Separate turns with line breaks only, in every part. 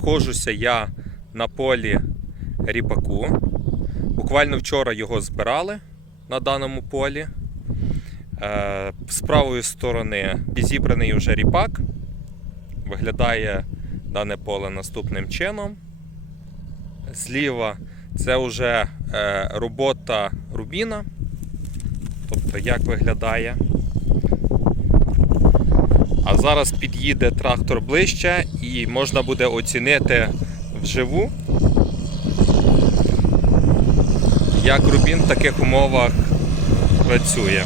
Хожуся я на полі ріпаку. Буквально вчора його збирали на даному полі. Е, З правої сторони зібраний вже ріпак. Виглядає дане поле наступним чином. Зліва це вже е, робота рубіна. Тобто, як виглядає. Зараз під'їде трактор ближче і можна буде оцінити вживу, як рубін в таких умовах працює.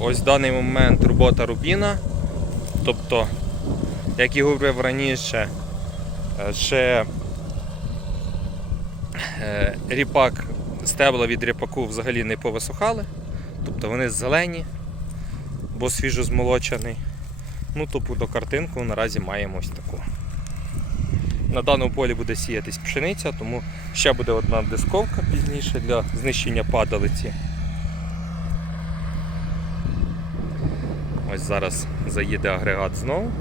Ось в даний момент робота рубіна. Тобто, як і говорив раніше, е, ще е, ріпак, стебла від ріпаку взагалі не повисухали. Тобто вони зелені, бо свіжо змолочений. Ну, тобто картинку наразі маємо ось таку. На даному полі буде сіятись пшениця, тому ще буде одна дисковка пізніше для знищення падалиці. Ось зараз заїде агрегат знову.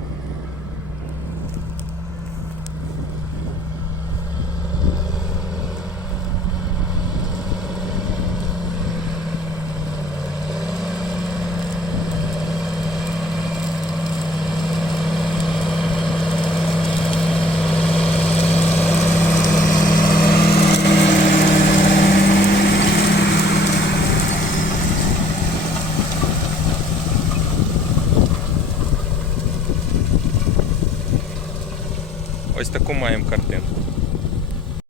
Ось таку маємо картинку.